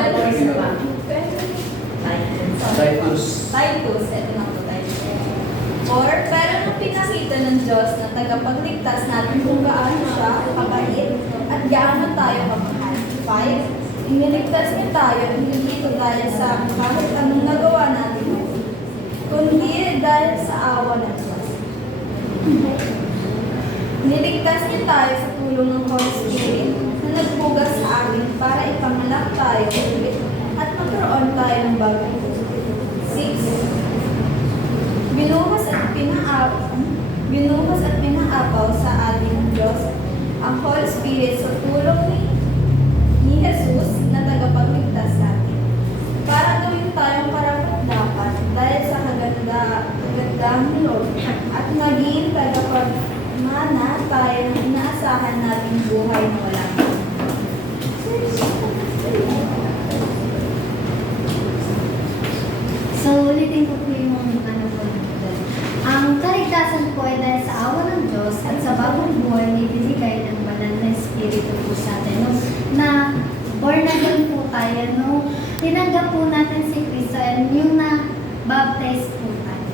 Titus, ito na po Titus. Or, pero nung pinakita ng Diyos na tagapagligtas natin kung gaano siya kabait at gaano tayo kamahal. 5. Iniligtas niya tayo, hindi ito dahil sa kahit anong nagawa natin, kundi dahil sa awa ng Diyos. Niligtas niya tayo sa tulong ng Holy Spirit na nagbugas sa atin para ipanganak tayo ulit at magkaroon tayo ng bagong puso. 6. Binuhos at pinaapaw sa ating Diyos ang Holy Spirit sa tulong ni Jesus na tagapagligtas natin para gawin tayong karapat-dapat dahil sa kagandang loob at maging tagapagmana tayo ng inaasahan nating buhay na walang So, ulitin ko po yung ano po. Ang kaligtasan po ay dahil sa awa ng Diyos at sa bagong buhay na ibinigay ng banal na Espiritu po sa atin. No? Na born again po tayo, no? Tinanggap po natin si Cristo and yung na-baptize po tayo.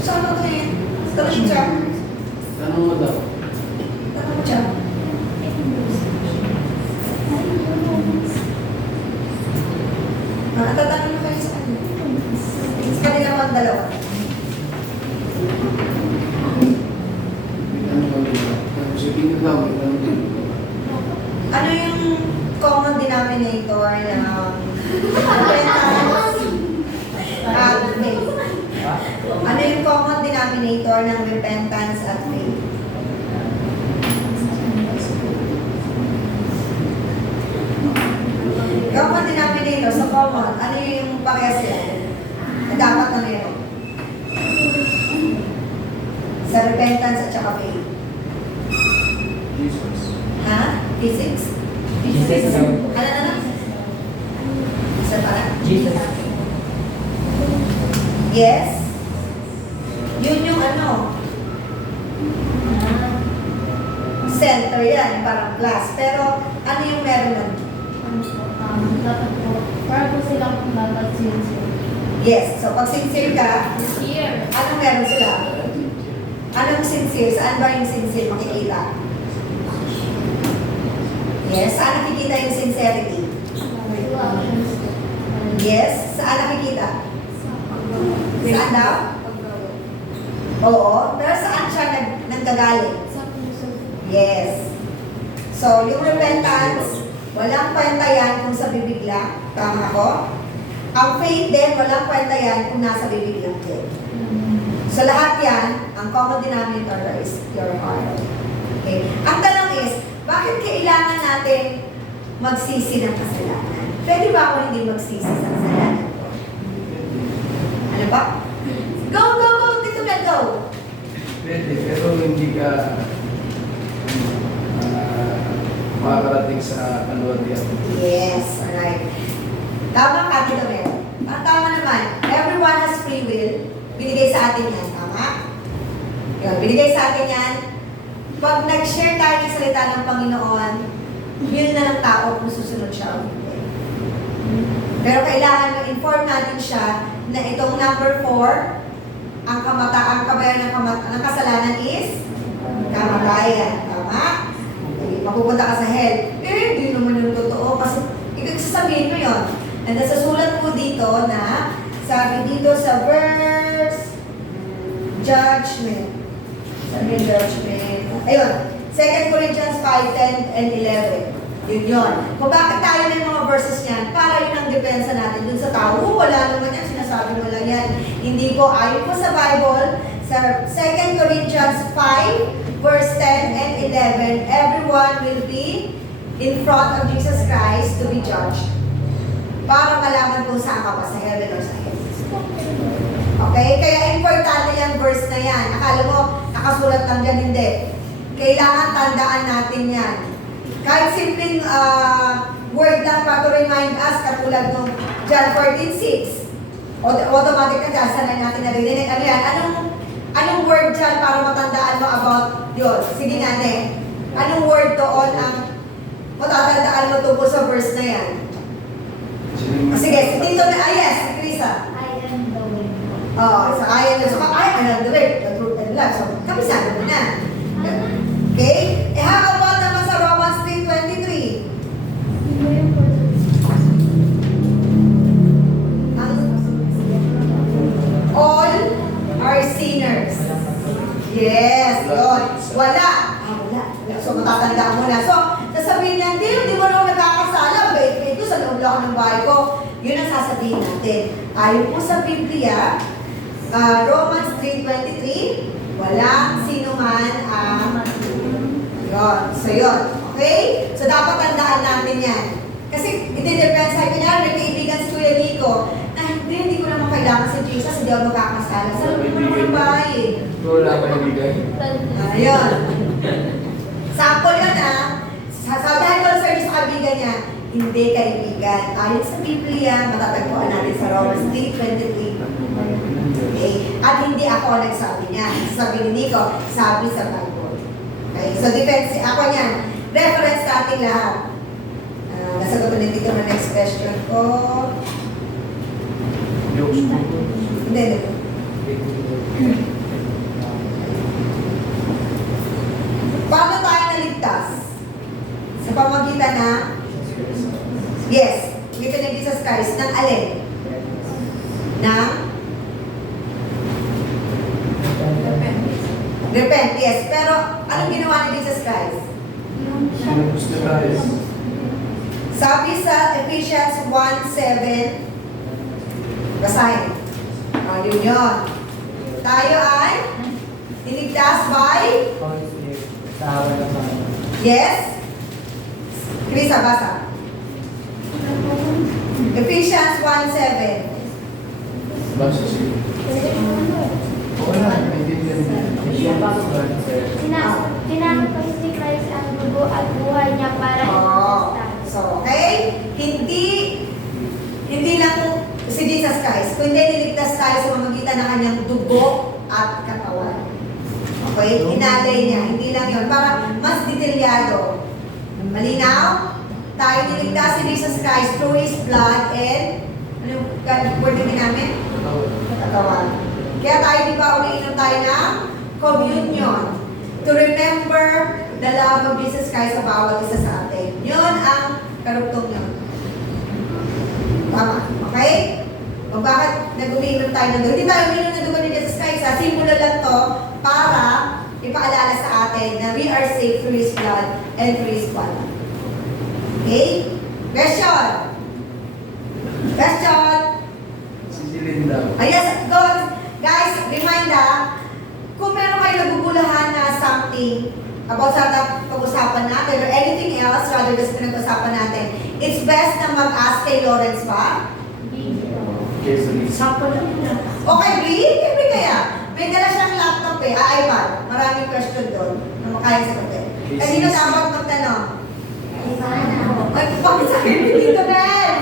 Saan ako yun? Tanong siya. Tanong mo daw. Tanong siya. Tatanong mo kayo sa kanila. Sa kanila mag-dalawa. Tanong ko dito. Sige na daw, may tanong dito. Ano yung common denominator ng repentance at faith? Ano yung common denominator ng repentance at faith? Common denominator sa common, ano yung parehas sila? Na dapat na meron? Sa repentance at saka faith. Jesus. Ha? Physics? Jesus. Ano? Isa pa lang? Jesus. Yes? Yun yung ano? Center yan, parang class. Pero ano yung meron nun? Dapat po, para po sila kung dapat sincere. Yes. So pag sincere ka, Sincere. anong meron sila? Anong sincere? Saan ba yung sincere makikita? Yes. Saan nakikita yung sincerity? Yes. Saan nakikita? Saan daw? Oo. Pero saan siya nanggagaling? Sa puso. Yes. So, yung repentance, walang kwenta yan kung sa bibig lang. Tama ko? Ang faith din, walang kwenta yan kung nasa bibig lang din. So, lahat yan, ang common denominator is your heart. Okay? Ang tanong is, bakit kailangan natin magsisi ng kasalanan? Pwede ba ako hindi magsisi sa kasalanan ko? Ano ba? Go, go, go! Dito ka, go! Pwede, pero hindi ka makakarating sa kalwarian. Yes, alright. Tama ka, Tito Mel. Ang tama naman, everyone has free will. Binigay sa atin yan, tama? Yun, binigay sa atin yan. Pag nag-share tayo ng salita ng Panginoon, will na ng tao kung susunod siya o hindi. Pero kailangan ma-inform natin siya na itong number 4, ang kabayaran ng kasalanan is kamatayan. Tama? Mapupunta ka sa hell. Hindi naman yung totoo. Kasi sasabihin mo yun. And sa sulat po dito na, sabi dito sa verse, judgment. Sabi judgment. Ayun. 2 Corinthians 5:10 and 11. Yun yun. Kung bakit tayo may mga verses niyan, para yun ang depensa natin dun sa tao. Wala naman yan. Sinasabi mo lang yan. Hindi po. Ayon po sa Bible, sa 2 Corinthians 5, verse 10 and 11, everyone will be in front of Jesus Christ to be judged. Para malaman kung saan ka pa, sa heaven or sa hell. Okay? Kaya importante yung verse na yan. Akala mo, nakasulat lang dyan, hindi. Kailangan tandaan natin yan. Kahit simpleng word lang para to remind us, katulad ng John 14:6. Automatic na dyan, sanay natin narinig. Ano yan? Anong word dyan para matandaan mo about yun? Sige nga, ne. Anong word doon ang matatandaan mo tungkol sa verse na yan? Sige, si Tito na, yes, si Krisa. I am the way. Sa kaya nyo. So, I am the way, the truth and life. So, kabisado mo na. Okay? How about naman sa Romans 3:23? All are sinners. Yes, yun. Wala. Wala. So, matatandaan mo na. So, sasabihin niya, di mo naman nagkakasala. Ito sa loob lang ng bahay ko. Yun ang sasabihin natin. Ayon po sa Biblia, Romans 3:23, walang sino man ang yun. So, yun. Okay? So, dapat tandaan natin yan. Kasi, iti-depend sa akin, may kaibigan si Kuya Nico, na hindi ko naman kailangan si Jesus, hindi ako magkakasala. Sa loob mo naman ng bahay eh. Wala ba yung bigay? Ayun. Sample yun sasabihan ko sa sa kaibigan niya, hindi kaibigan. Ayon sa Biblia, matatagpuan natin sa Romans 3:23. Okay? At hindi ako nagsabi niya. Sabi ni Nico, sabi sa Bible. Okay? So, defense, ako niyan. Reference sa ating lahat. Nasagot ko na dito na next question ko. Hindi. Paano tayo naligtas? Sa pamagitan na yes, pamagitan ni Jesus Christ. Ng alin? Ng repent, yes. Pero anong ginawa ni Jesus Christ? Sinubos na tayo. Sabi sa Ephesians 1:7, basahin. Yun yun. Tayo ay niligtas by yes? Krisa, basa. Ephesians 1:7. Basta sige. Wala, maintindihan niya. Tinakapos ni Christ ang dugo at buhay niya para So, okay? Hindi lang si Jesus Christ, kundi niligtas tayo sa pamamagitan ng kanyang dugo at katawan. Okay? Inalay niya. Hindi lang yun. Para mas detalyado. Malinaw? Tayo niligtas si Jesus Christ through His blood and ano yung word na namin? Katawan. Kaya tayo di ba umiinom tayo ng communion to remember the love of Jesus Christ sa bawat isa sa atin. Yun ang karugtong yun. Tama. Okay? O bakit nag-umiinom tayo ng dugo? Hindi tayo umiinom ng dugo ni Jesus Christ. Simulan lang to para ipaalala sa atin na we are saved through His blood and through His blood. Okay? Question? Question? Si Linda. Yes, go. Guys, remind kung meron kayo nagugulahan na something about sa pag-usapan natin or anything else rather than sa pinag-usapan natin, it's best na mag-ask kay Lawrence pa. Okay, Brie kaya. May dala siyang laptop iPad. Maraming question doon na makaya sagutin. Kanino dapat magtanong? Ay, bakit sa akin? Dito, Ben!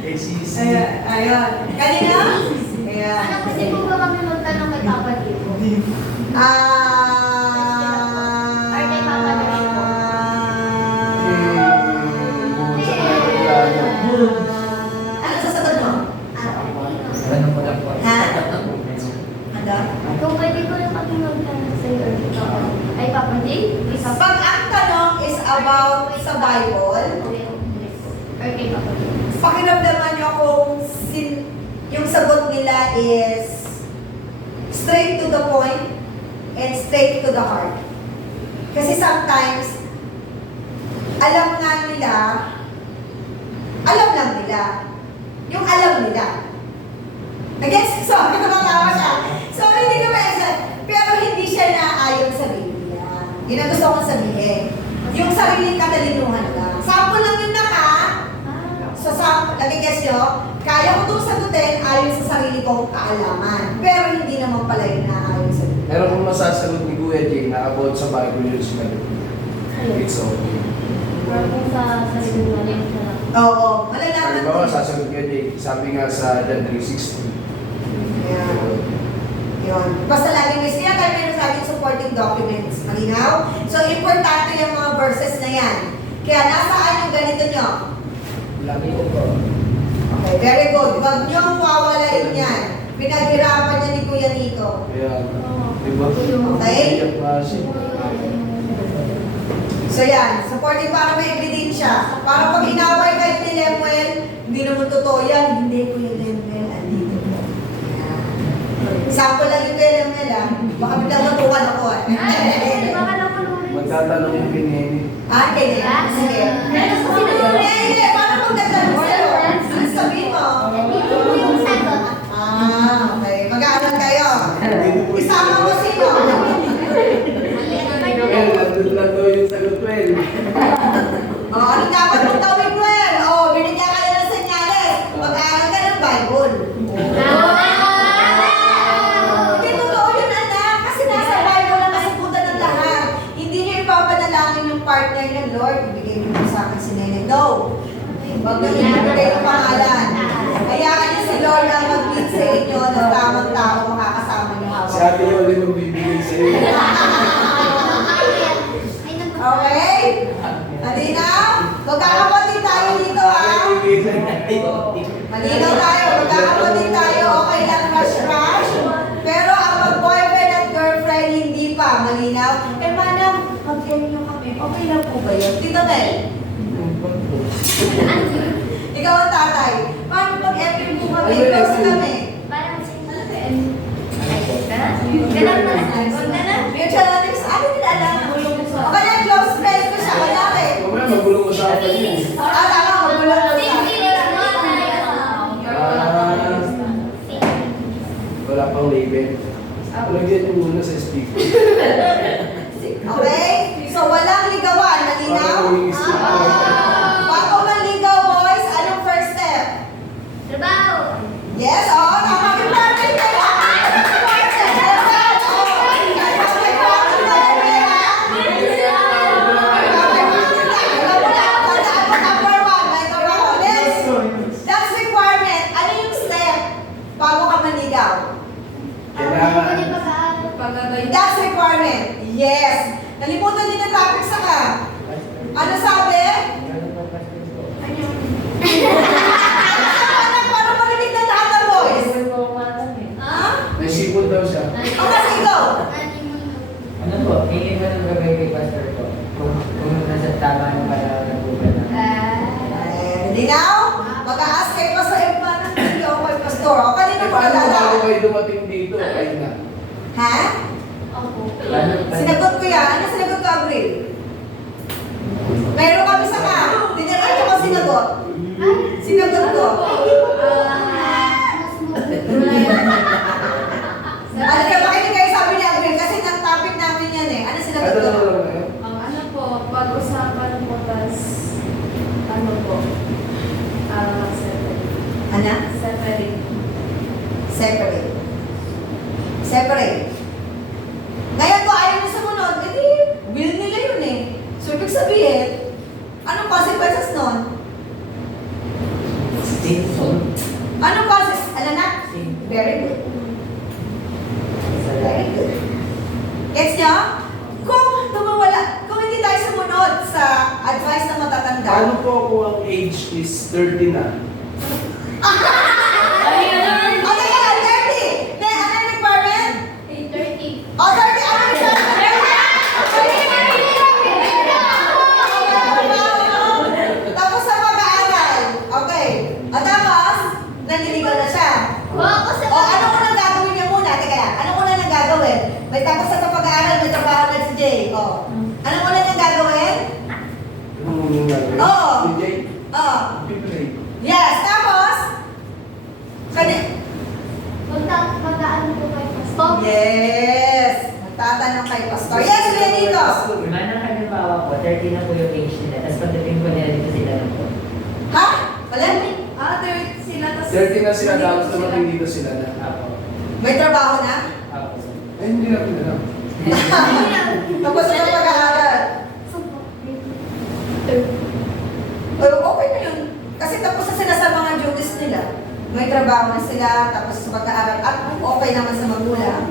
ACC. Ayun. Kanino? Ayan. Ano kasi po ba kami magtanong kay Papa Diego? Or kay Papa Diego? Ano sasagot mo? Ha? Ano? Kung pwede ko lang kami magtanong sa iyo dito. Ay, Papa Diego? Pag ang tanong is about sa Bible, Or kay Papa Diego? pakiramdaman nyo kung yung sagot nila is straight to the point and straight to the heart. Kasi sometimes, alam lang nila, yung alam nila. Again, so, nakatawa siya. So, hindi ko ma-exert. Pero hindi siya naayon sa Biblia. Yun ang gusto kong sabihin. Yung sariling katalinuhan lang. Sample lang yun na ka. So, nag-guess nyo, kaya ko itong sagutin ayon sa sarili kong kaalaman. Pero hindi naman pala yun naayon sa Biblia. Pero kung masasagot ni Kuya Jay na about sa Bible yun sinagot, it's okay. Or kung sa sarili mo rin na lang. Oo, malalaman Halimbawa, din. sasagot Kuya Jay, sabi nga sa John 3:16. Ayan. Yun. Basta lagi may siya tayo meron sa akin supporting documents. Malinaw? So, importante yung mga verses na yan. Kaya nasaan yung ganito nyo? Lagi ko po. Okay, very good. Huwag nyo wawalain yan. Pinaghirapan niya ni Kuya Nito. Kaya, diba? Okay? Iyak na siya. So yan, supporting para may ebidensya. Para pag inaway kayo ni Lemuel, hindi naman totoo yan. Hindi, Kuya Lemuel, andito po. Yan. Sample lang yung Kuya Lemuel, ah. Baka biglang matukan ako, ah. Baka nakulungin. Magtatanong yung pinili. Ah, kaya yan. Sige. Hindi, paano pag nagtanong sa'yo? Ano sabihin mo? Dito po yung sagot. Ah, okay. Mag-aaral kayo. Isama mo sino? Well, nandun lang daw yung sagot, well. Oh, ano dapat mong gawin, Gwen? Oh, binigyan ka na ng senyales. Mag-aaral ka ng Bible. Hindi totoo yun, anak. Kasi nasa Bible lang kasagutan ng lahat. Hindi niyo ipapanalangin yung partner niyo, Lord, ibigay mo sa akin si Nene. No. Huwag na ibigay yung pangalan. Hayaan niyo si Lord ang mag-lead sa inyo ng tamang tao makakasama niyo. Si Ate Yoli magbibigay sa'yo. Okay? Adina? Magkakapatid tayo dito, ha? Malinaw tayo, magkakapatid tayo, okay lang rush-rush. Pero ang mag-boyfriend at girlfriend, hindi pa. Malinaw? Eh, manang, mag-end nyo kami. Okay lang po ba yun? Tito Mel, ikaw ang tatay. Paano pag-end po kami? Close kami. Mutual honors, ano nila alam? O kaya close friend ko siya, kunyari. Mamaya magulong usapan yun. Ah, tama, magulang ko siya. Wala pang label. Lagyan yung muna sa speaker. Okay? So, walang ligawan. Malinaw? Parang yung speaker. Bago manligaw, boys, anong first step? Yes, oo, tama yung partner nila. That's requirement. Ano yung step bago ka manligaw? Kailangan. That's requirement. Yes. Nalimutan din ang topic sa ka. Ano sabi? Parang marinig na lahat ng boys. Ha? Naisipon daw siya. O kasi ikaw. Ano po, hindi mo nang gagawin kay Pastor ko. Kung nasa tama yung para nag-google na. Hindi now? Mag-a-ask kayo pa sa iba na hindi ako kay Pastor. O kanina Eh, ko paano nalala. bago kayo dumating dito? Kayo na. Ha? Sinagot ko yan. Ano sinagot ko, Avril? Meron kami sa ka. Dinerecho ko sinagot. Sinagot ko. Ano kaya makinig kayo sabi ni Avril? Kasi ng topic namin yan eh. Ano sinagot Ano ko? lang lang kayo? Ano po, pag-usapan po, tas, ano po, separate. Ano? Separate. Separate. Separate. Ngayon ko ayaw na sumunod, hindi, will nila yun eh. So, ibig sabihin, anong consequences nun? Anong consequences? Ano na? Very good. Very good. Gets nyo? Kung hindi tayo sumunod sa advice ng matatanda, Paano po kung ang age is 30 na? o teka lang, 30! Then, ano yung requirement? 30. O, 30, ano yung requirement? Tapos sa pag-aaral. Okay. At tapos, nanliligaw na siya. O, ano unang gagawin niya muna? Teka lang, ano unang nang gagawin? May tapos na sa pag-aaral, may trabaho na si Jay. O, ano unang nang gagawin? Anong yung gagawin? Oo. DJ? O, Pipilay. yes, tapos, yes, magtatanong kay Pastor. Yes, Benito. Manang halimbawa po, 30 na po yung age nila. Tapos pagdating po nila dito sila na po. Ha? Wala? 30 sila, tas... 30 na sila, tapos nandito dumating dito sila na. Apo. May trabaho na? Apo. Eh, hindi na pinanap. Tapos na pag-aaral. Okay na yun. Kasi tapos na sila sa mga duties nila. May trabaho na sila, tapos sa pag-aaral, at okay naman sa magulang.